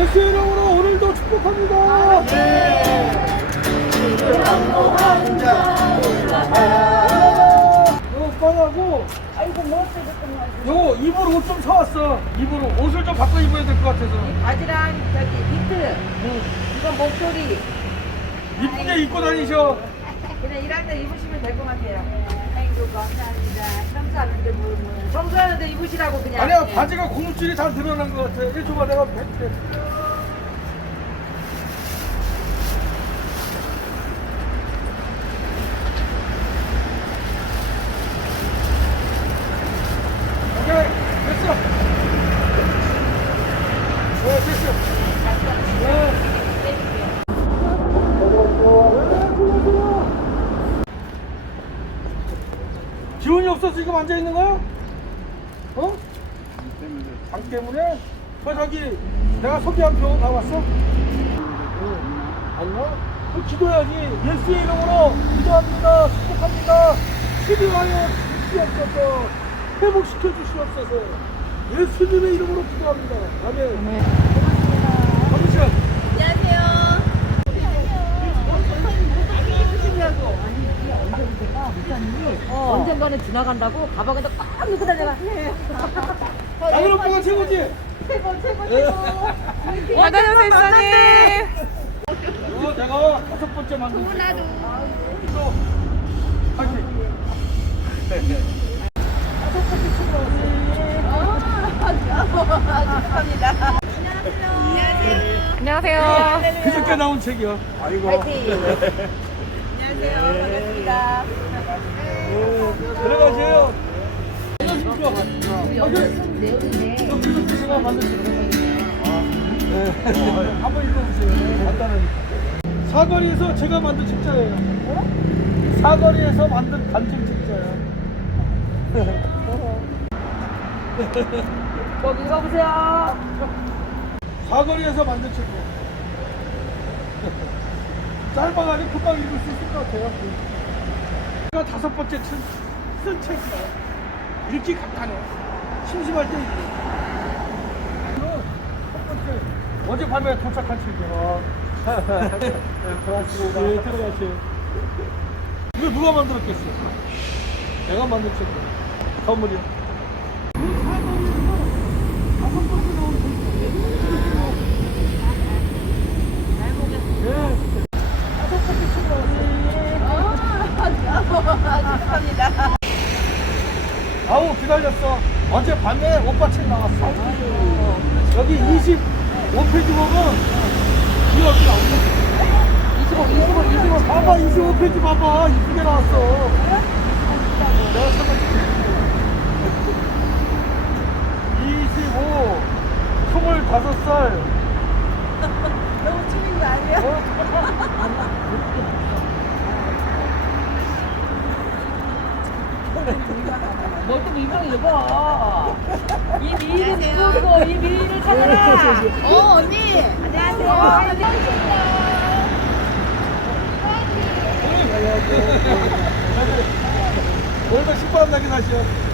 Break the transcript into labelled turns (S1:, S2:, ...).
S1: 예수의 이름으로 오늘도 축복합니다. 오빠하고
S2: 아이고 뭐 쓰겠구나.
S1: 요 입으로 옷 좀 사왔어. 입으로 옷을 좀 바꿔 입어야 될 것 같아서.
S2: 바지랑 저기 니트. 이건 목도리.
S1: 이쁘게 입고 다니셔.
S2: 그냥 일할 때 입으시면 될 것 같아요. 아이고 감사합니다. 청소하는데 뭐. 청소하는데 입으시라고 그냥.
S1: 아니야,
S2: 예.
S1: 바지가 고무줄이 잘 드러난 것 같아. 이 줘봐, 내가 뱉게. 오케이, 됐어. 네, 됐어. 네. 기운이 없어서 지금 앉아 있는 거야? 어? 방 때문에? 저기 내가 소개한 병원 가봤어? 안 와? 그 기도해야지. 예수의 이름으로 기도합니다. 축복합니다. 치료하여 주시옵소서. 회복시켜 주시옵소서. 예수님의 이름으로 기도합니다. 아멘. 고맙습니다.
S2: 안녕하세요. 언젠가는 지나간다고 가방에다 꽉 넣고 다녀가.
S1: 작은 오빠가 최고지?
S2: 최고.
S3: 안녕하세요, 일사님.
S1: 이거 내가 5번째 만든 나도 또 하지.
S3: 안녕하세요.
S1: 그저께 나온 책이야. 아이고.
S2: 안녕하세요. 반갑습니다.
S1: 들어가세요.
S2: 내용인데.
S1: 제가 만든 책. 한번 읽어보세요. 간단하니까. 사거리에서 제가 만든 책자예요. 사거리에서 만든 간증 책자예요.
S2: 여기 읽어보세요.
S1: 사거리에서 만든 책이에요. 짧아가지고 금방 읽을 수 있을 것 같아요. 제가 5번째 쓴 책이에요. 읽기 간단해. 심심할 때 읽기. 첫 번째, 어젯밤에 도착한 책이에요. 들어가시고. 예, 들어가세요. 이거 누가 만들었겠어? 내가 만든 책이에요. 선물이요. 이 사거리에서 5번째 나온 책이에요. 예. 5번째 책 나왔어요.
S2: 축하합니다.
S1: 아우 기다렸어. 어제 밤에 오빠 책 나왔어. 여기 25페이지 보면 기억이 나온다. 25 봐봐. 25페이지 봐봐. 이쁘게 나왔어. 내가 찾아줄게. 25 25살.
S2: 너무 틀린 거 아니에요? 뭘또 이거 읽어. 이 미인은 누구고 이 미인을 찾아라. 언니. 안녕하세요.
S1: 오늘도 신바람 나게 하시오.